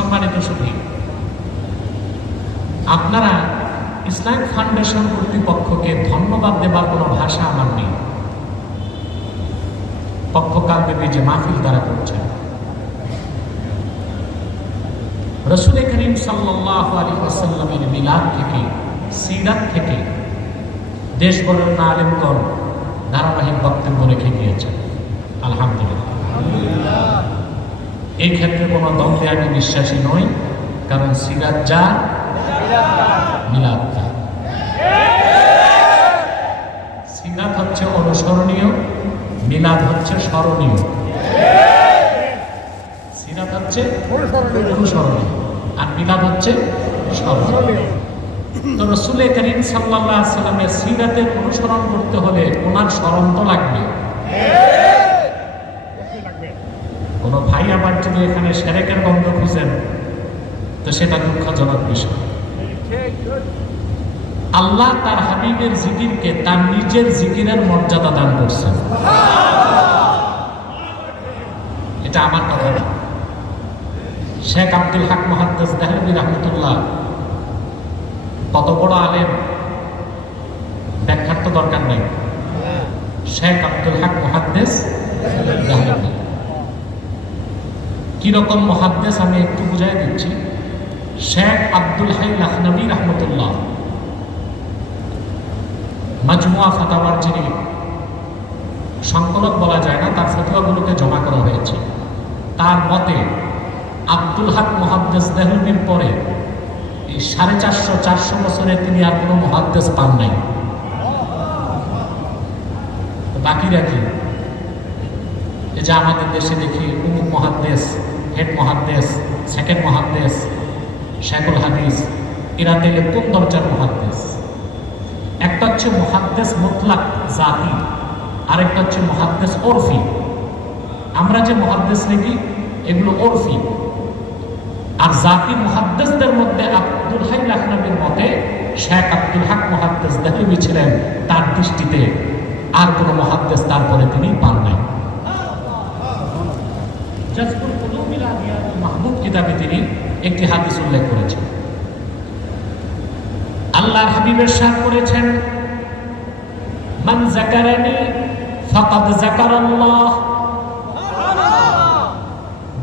সম্মানিত সুধী, আপনারা Islamic foundation কর্তৃপক্ষকে ধন্যবাদ দেবার কোনো ভাষা আমার নেই। পক্ষকালব্যাপী যে মাহফিল তারা করছেন, রাসূল করিম সাল্লাল্লাহু আলাইহি ওয়াসাল্লামের মিলাদ থেকে, সিরাত থেকে দেশ বরেণ্য আলেমগণ ধারাবাহিক বক্তব্য রেখে গিয়েছেন। আলহামদুলিল্লাহ। এই ক্ষেত্রে কোনো দ্বন্দ্বে আমি বিশ্বাসী নই, কারণ সিরাত যা, মিলাদ তা। সিরাত হচ্ছে অনুসরণীয়, মিলাদ হচ্ছে স্মরণীয়। সিরাত হচ্ছে অনুসরণীয় আর মিলাদ হচ্ছে স্মরণীয়। তো রাসূল করিম সাল্লাল্লাহু আলাইহি ওয়াসাল্লামের সিরাতের অনুসরণ করতে হলে ওনার স্মরণ তো লাগবে। কোন ভাই আবার যদি এখানে শিরকের গন্ধ খুঁজেন তো সেটা দুঃখজনক বিষয়। আল্লাহ তার হাবিবের জিকিরকে তার নিজের জিকিরের মর্যাদা দান করছেন। এটা আমার কথা না, শেখ আব্দুল হক মুহাদ্দিস দেহলভী রাহমাতুল্লাহ কত বড় আলেম, ব্যাখ্যার তো দরকার নেই। শেখ আব্দুল হক মুহাদ্দিস দেহলভী কিরকম মুহাদ্দিস আমি একটু বুঝাই দিচ্ছি। শেখ আব্দুল হাই লাখনবী রাহমাতুল্লাহ মাজমুয়া ফাতাওয়ার যিনি সংকলক বলা যায় না, তার ফতোয়াগুলোকে জমা করা হয়েছে। তার মতে আব্দুল হক মুহাদ্দিস দেহলভীর পরে এই 450-400 বছরে তিনি আর কোনো মুহাদ্দিস পান নাই। বাকিরা কি? এই যে আমাদের দেশে দেখি অমুক মুহাদ্দিস, হেড মুহাদ্দিস, সেকেন্ড মুহাদ্দিস, শেখুল হাদিস, এরা দিলে কোন দরজার মুহাদ্দিস? একটা হচ্ছে মুহাদ্দিস মুতলাক জাতি, আরেকটা হচ্ছে মুহাদ্দিস ওরফি। আমরা যে মুহাদ্দিস লিখি এগুলো ওরফি। আর জাতি মুহাদ্দিসদের মধ্যে আব্দুল হাই লাখনবীর মতে শেখ আব্দুল হক মুহাদ্দিস দেহলভী ছিলেন তার দৃষ্টিতে আর কোনো মুহাদ্দিস তারপরে তিনি পান নাই। জাযবুল কুলুবিল আদিয়াতুল মাহমুদ কিতাবে তিনি একটি হাদিস উল্লেখ করেছেন। আল্লাহর হাবিব ইরশাদ করেছেন, মান যাকারানি ফাকাদ যাকারাল্লাহ।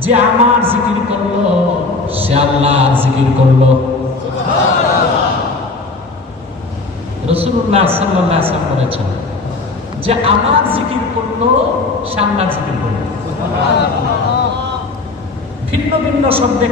যে আমার জিকির করলো সে আল্লাহর জিকির করলো। রাসূলুল্লাহ সাল্লাল্লাহু আলাইহি ওয়াসাল্লাম বলেছেন, যে আমার জিকির করলো সে আল্লাহর জিকির করলো। ভিন্ন ভিন্ন শব্দে